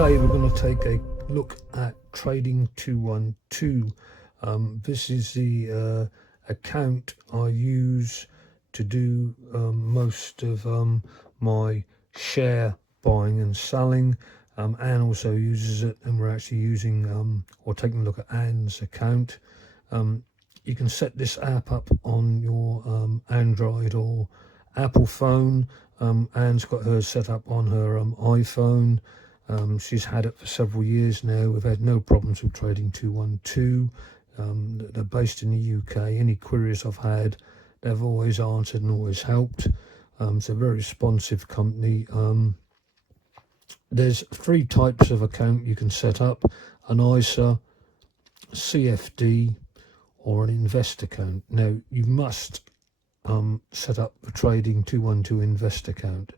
Today we're going to take a look at Trading 212. This is the account I use to do most of my share buying and selling. Anne also uses it, and we're actually using or taking a look at Anne's account. You can set this app up on your Android or Apple phone. Anne's got hers set up on her iPhone. She's had it for several years now. We've had no problems with Trading 212. They're based in the UK. Any queries I've had, they've always answered and always helped. It's a very responsive company. There's 3 types of account you can set up: an ISA, CFD, or an invest account. Now, you must set up a Trading 212 invest account.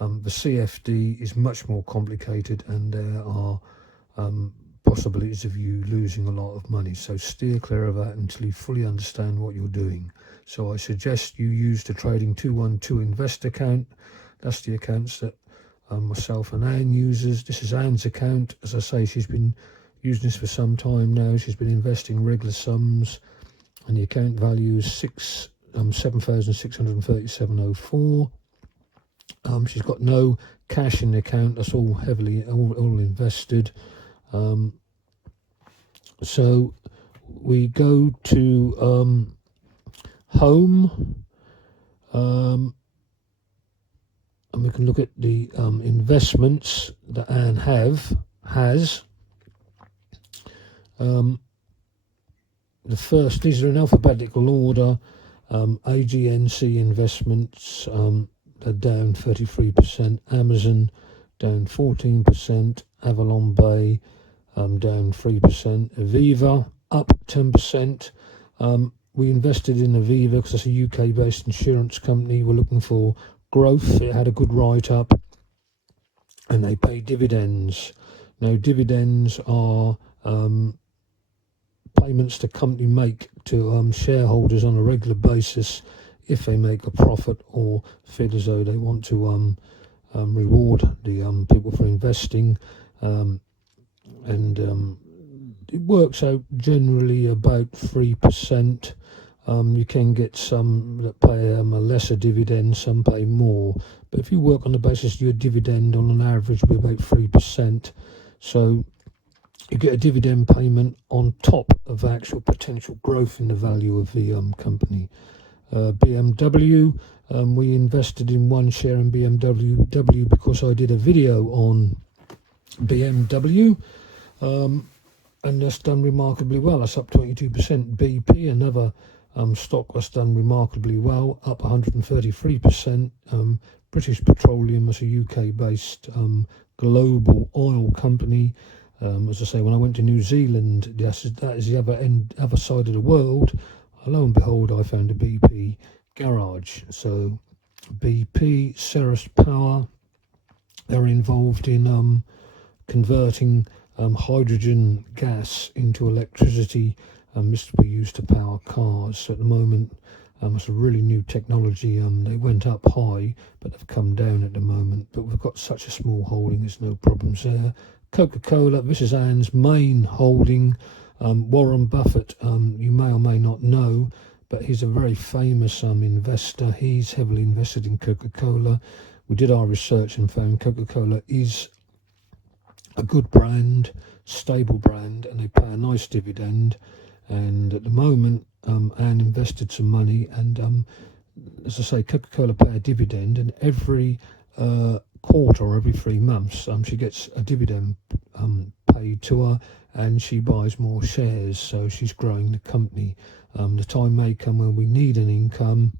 The CFD is much more complicated, and there are possibilities of you losing a lot of money, so steer clear of that until you fully understand what you're doing. So I suggest you use the Trading 212 invest account. That's the accounts that myself and Anne uses. This is Anne's account. As I say, she's been using this for some time now. She's been investing regular sums, and the account value is 7,637.04. She's got no cash in the account. That's all heavily all invested. So we go to home, and we can look at the investments that Anne has. The first, these are in alphabetical order. AGNC investments, they're down 33%. Amazon down 14%. Avalon Bay down 3%. Aviva up 10%. We invested in Aviva because it's a UK-based insurance company. We're looking for growth. It had a good write-up, and they pay dividends. Now, dividends are payments the company make to shareholders on a regular basis if they make a profit or feel as though they want to reward the people for investing. It works out generally about 3%. You can get some that pay a lesser dividend, some pay more. But if you work on the basis your dividend on an average will be about 3%. So you get a dividend payment on top of actual potential growth in the value of the company. BMW, we invested in 1 share in BMW because I did a video on BMW, and that's done remarkably well. That's up 22%. BP, another stock that's done remarkably well, up 133%. British Petroleum is a UK-based global oil company. As I say, when I went to New Zealand, that is the other side of the world. Lo and behold, I found a BP garage. So BP, Ceres Power, they're involved in converting hydrogen gas into electricity. This will be used to power cars. So at the moment, it's a really new technology. They went up high, but they've come down at the moment. But we've got such a small holding, there's no problems there. Coca-Cola, this is Anne's main holding. Warren Buffett, you may or may not know, but he's a very famous investor. He's heavily invested in Coca-Cola. We did our research and found Coca-Cola is a good brand, stable brand, and they pay a nice dividend. And at the moment, Anne invested some money, and as I say, Coca-Cola pay a dividend, and every quarter or every 3 months she gets a dividend paid to her, and she buys more shares, so she's growing the company. The time may come when we need an income,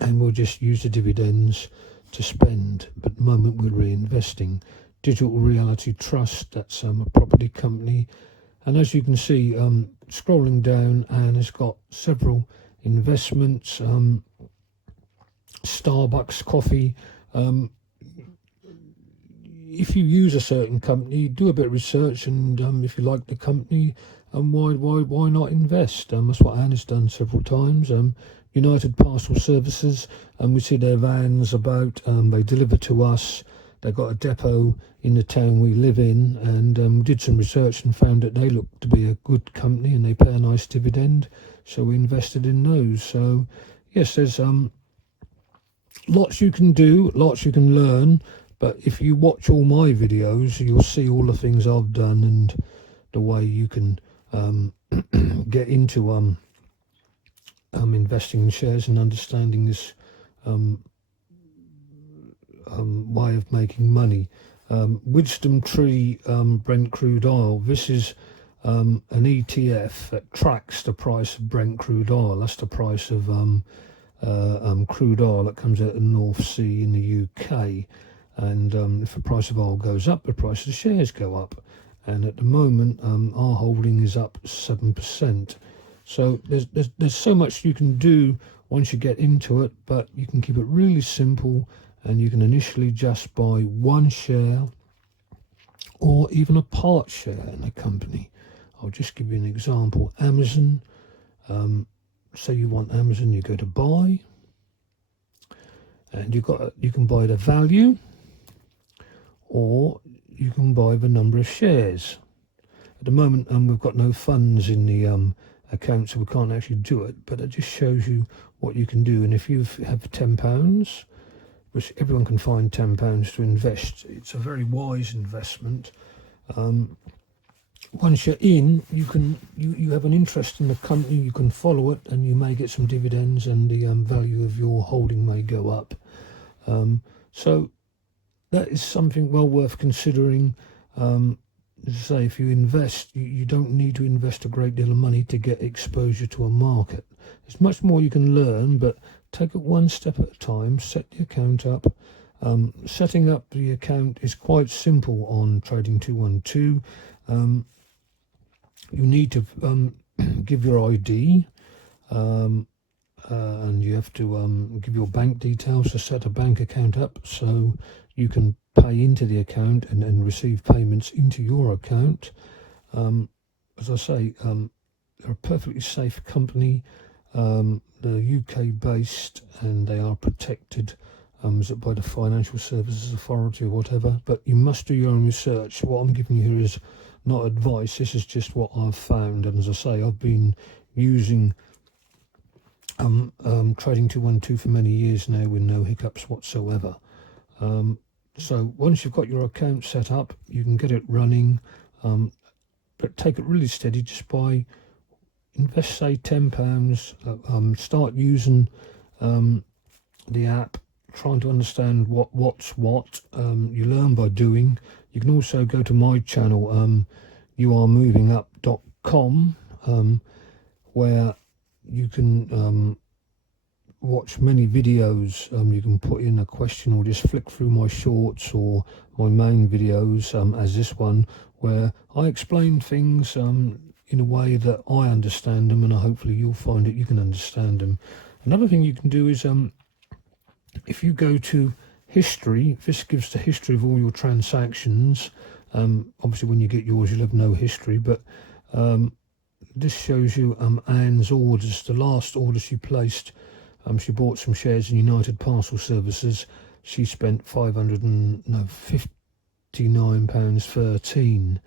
and we'll just use the dividends to spend, but at the moment we're reinvesting. Digital Reality Trust, that's a property company, and as you can see, scrolling down, Anne has got several investments. Starbucks coffee. If you use a certain company, do a bit of research, and if you like the company, why not invest? That's what Anne has done several times. United Parcel Services, and we see their vans about. They deliver to us. they got a depot in the town we live in, and did some research and found that they look to be a good company and they pay a nice dividend. So we invested in those. So yes, there's lots you can do, lots you can learn. But if you watch all my videos, you'll see all the things I've done and the way you can get into investing in shares and understanding this way of making money. Wisdom Tree Brent crude oil. This is an ETF that tracks the price of Brent crude oil. That's the price of crude oil that comes out of the North Sea in the UK. And if the price of oil goes up, the price of the shares go up. And at the moment, our holding is up 7%. So there's so much you can do once you get into it, but you can keep it really simple, and you can initially just buy one share or even a part share in a company. I'll just give you an example. Amazon. Say you want Amazon, you go to buy, and you can buy the value, or you can buy the number of shares. At the moment, we've got no funds in the account, so we can't actually do it, but it just shows you what you can do. And if you have £10, which everyone can find £10 to invest, it's a very wise investment. Once you're in, you have an interest in the company, you can follow it, and you may get some dividends, and the value of your holding may go up. So that is something well worth considering. As I say, if you invest, you don't need to invest a great deal of money to get exposure to a market. There's much more you can learn, but take it one step at a time. Set the account up. Setting up the account is quite simple on Trading 212. You need to give your ID, and you have to give your bank details to set a bank account up, so you can pay into the account and receive payments into your account. As I say, they're a perfectly safe company. They're UK based, and they are protected by the Financial Services Authority or whatever, but you must do your own research. What I'm giving you here is not advice, this is just what I've found, and as I say, I've been using Trading 212 for many years now with no hiccups whatsoever. So once you've got your account set up, you can get it running, but take it really steady. Just invest say £10, start using the app, trying to understand what's what. You learn by doing. You can also go to my channel, youaremovingup.com, where you can watch many videos. You can put in a question or just flick through my shorts or my main videos, as this one, where I explain things in a way that I understand them, and hopefully you'll find that you can understand them. Another thing you can do is if you go to history, this gives the history of all your transactions. Obviously when you get yours you'll have no history, but this shows you Anne's orders, the last order she placed. She bought some shares in United Parcel Services. She spent £59.13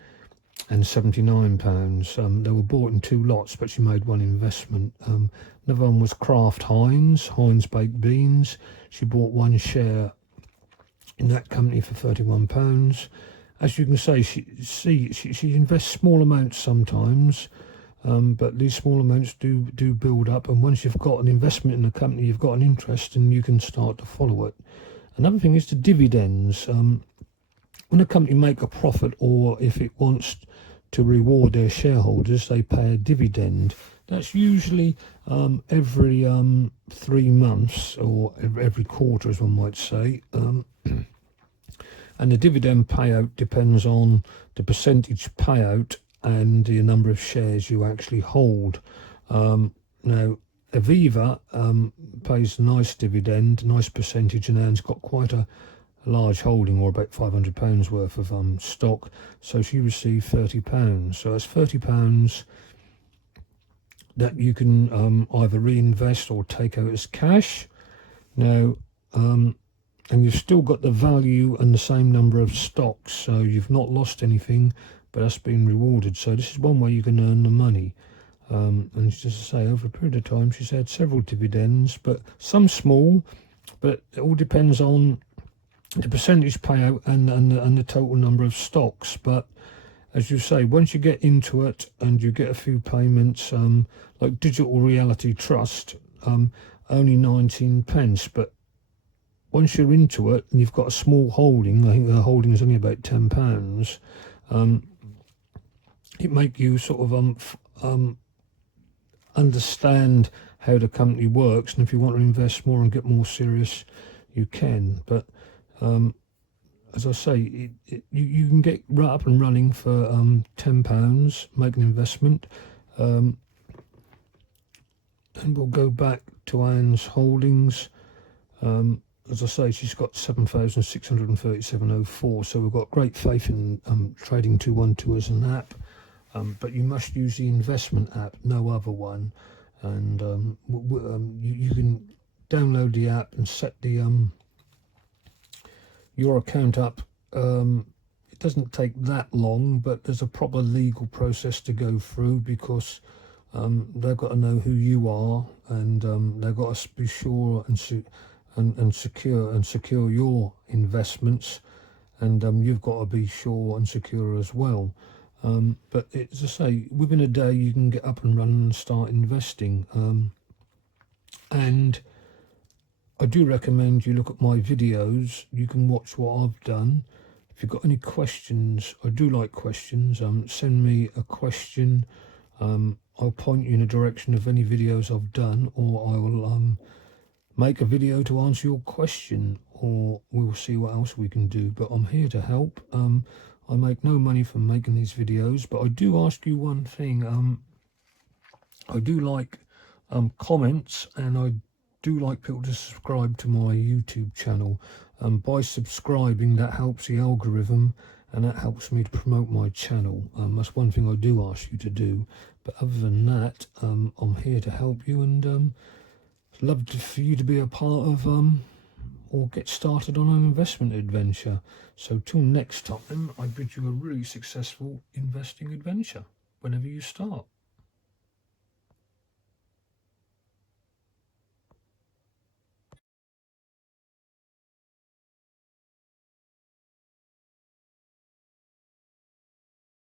and £79. They were bought in two lots, but she made one investment. Another one was Kraft Heinz baked beans. She bought one share in that company for £31. As you can say, she invests small amounts sometimes, but these small amounts do build up, and once you've got an investment in a company, you've got an interest, and you can start to follow it. Another thing is the dividends. When a company make a profit, or if it wants to reward their shareholders, they pay a dividend. That's usually every 3 months, or every quarter, as one might say. And the dividend payout depends on the percentage payout and the number of shares you actually hold. Now, Aviva pays a nice dividend, a nice percentage, and Anne's got quite a large holding, or about £500 worth of stock, so she received £30. So that's £30 that you can either reinvest or take out as cash. Now, and you've still got the value and the same number of stocks, so you've not lost anything, but that's been rewarded. So this is one way you can earn the money. And just to say, over a period of time, she's had several dividends, but some small, but it all depends on the percentage payout and the total number of stocks. But as you say, once you get into it and you get a few payments, like Digital Reality Trust, only 19 pence, but once you're into it and you've got a small holding, I think the holding is only about £10, it make you sort of understand how the company works, and if you want to invest more and get more serious, you can. But as I say, you can get right up and running for £10, make an investment. And we'll go back to Anne's holdings. As I say, she's got 7,637.04, so we've got great faith in Trading 212 as an app. But you must use the investment app, no other one. And you can download the app and set the your account up. It doesn't take that long, but there's a proper legal process to go through, because they've got to know who you are, and they've got to be sure and secure your investments, and you've got to be sure and secure as well. But as I say, within a day you can get up and running and start investing. And I do recommend you look at my videos. You can watch what I've done. If you've got any questions, I do like questions. Send me a question. I'll point you in the direction of any videos I've done, or I will make a video to answer your question, or we'll see what else we can do. But I'm here to help. I make no money from making these videos, but I do ask you one thing. I do like comments, and I do like people to subscribe to my YouTube channel. By subscribing, that helps the algorithm, and that helps me to promote my channel. That's one thing I do ask you to do. But other than that, I'm here to help you, and love for you to be a part of or get started on an investment adventure. So till next time, I bid you a really successful investing adventure whenever you start.